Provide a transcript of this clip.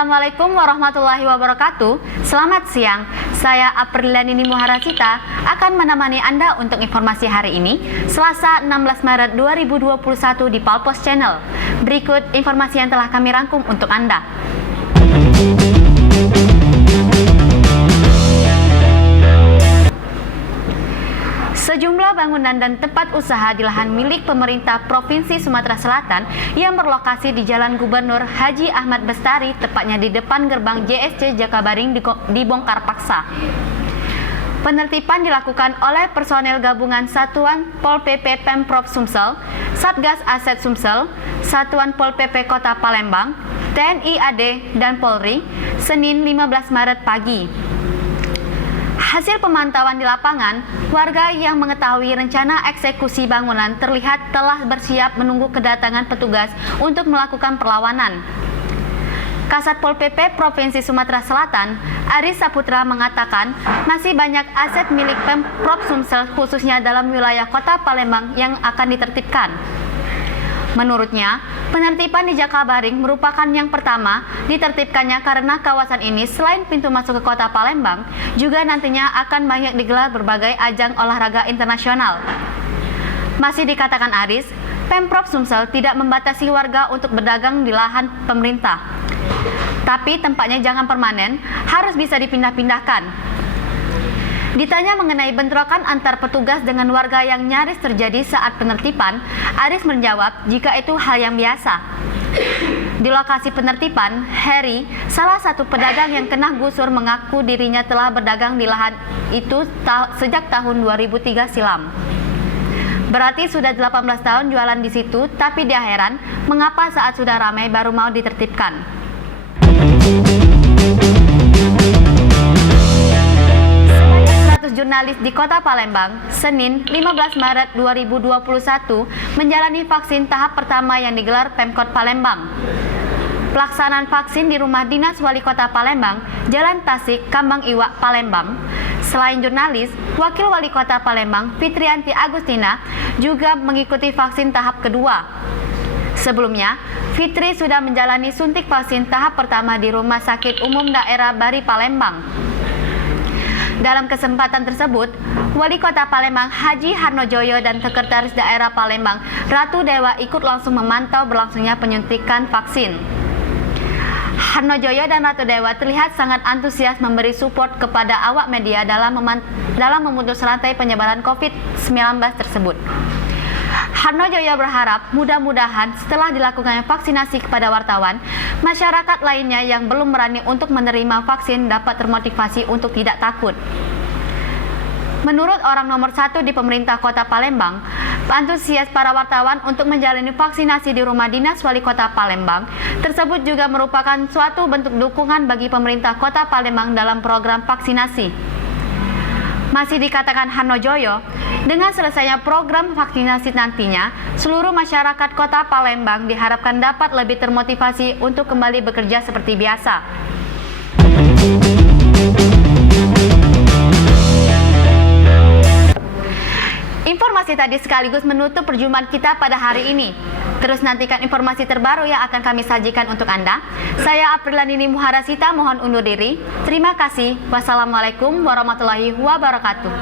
Assalamualaikum warahmatullahi wabarakatuh. Selamat siang. Saya Aprilianini Muharasita akan menemani Anda untuk informasi hari ini, Selasa 16 Maret 2021 di Palpos Channel. Berikut informasi yang telah kami rangkum untuk Anda. Sejumlah bangunan dan tempat usaha di lahan milik pemerintah Provinsi Sumatera Selatan yang berlokasi di Jalan Gubernur Haji Ahmad Bestari, tepatnya di depan gerbang JSC Jakabaring, dibongkar paksa. Penertiban dilakukan oleh personel gabungan Satuan Pol PP Pemprov Sumsel, Satgas Aset Sumsel, Satuan Pol PP Kota Palembang, TNI AD, dan Polri, Senin 15 Maret pagi. Hasil pemantauan di lapangan, warga yang mengetahui rencana eksekusi bangunan terlihat telah bersiap menunggu kedatangan petugas untuk melakukan perlawanan. Kasat Pol PP Provinsi Sumatera Selatan, Aris Saputra mengatakan masih banyak aset milik Pemprov Sumsel khususnya dalam wilayah Kota Palembang yang akan ditertibkan. Menurutnya, penertiban di Jakabaring merupakan yang pertama ditertibkannya karena kawasan ini selain pintu masuk ke Kota Palembang, juga nantinya akan banyak digelar berbagai ajang olahraga internasional. Masih dikatakan Aris, Pemprov Sumsel tidak membatasi warga untuk berdagang di lahan pemerintah. Tapi tempatnya jangan permanen, harus bisa dipindah-pindahkan. Ditanya mengenai bentrokan antar petugas dengan warga yang nyaris terjadi saat penertiban, Aris menjawab jika itu hal yang biasa. Di lokasi penertiban, Heri, salah satu pedagang yang kena gusur, mengaku dirinya telah berdagang di lahan itu sejak tahun 2003 silam. Berarti sudah 18 tahun jualan di situ, tapi dia heran mengapa saat sudah ramai baru mau ditertibkan. Jurnalis di Kota Palembang, Senin 15 Maret 2021 menjalani vaksin tahap pertama yang digelar Pemkot Palembang. Pelaksanaan vaksin di Rumah Dinas Wali Kota Palembang, Jalan Tasik, Kambang Iwak, Palembang. Selain jurnalis, Wakil Wali Kota Palembang, Fitrianti Agustina, juga mengikuti vaksin tahap kedua. Sebelumnya, Fitri sudah menjalani suntik vaksin tahap pertama di Rumah Sakit Umum Daerah Bari, Palembang. Dalam kesempatan tersebut, Wali Kota Palembang Haji Harnojoyo dan Sekretaris Daerah Palembang Ratu Dewa ikut langsung memantau berlangsungnya penyuntikan vaksin. Harnojoyo dan Ratu Dewa terlihat sangat antusias memberi support kepada awak media dalam memutus rantai penyebaran COVID-19 tersebut. Harnojoyo berharap mudah-mudahan setelah dilakukannya vaksinasi kepada wartawan, masyarakat lainnya yang belum berani untuk menerima vaksin dapat termotivasi untuk tidak takut. Menurut orang nomor 1 di pemerintah Kota Palembang, antusias para wartawan untuk menjalani vaksinasi di Rumah Dinas Wali Kota Palembang tersebut juga merupakan suatu bentuk dukungan bagi pemerintah Kota Palembang dalam program vaksinasi. Masih dikatakan Harnojoyo, dengan selesainya program vaksinasi nantinya, seluruh masyarakat Kota Palembang diharapkan dapat lebih termotivasi untuk kembali bekerja seperti biasa. Informasi tadi sekaligus menutup perjumpaan kita pada hari ini. Terus nantikan informasi terbaru yang akan kami sajikan untuk Anda. Saya Aprilianini Muharasita mohon undur diri. Terima kasih. Wassalamualaikum warahmatullahi wabarakatuh.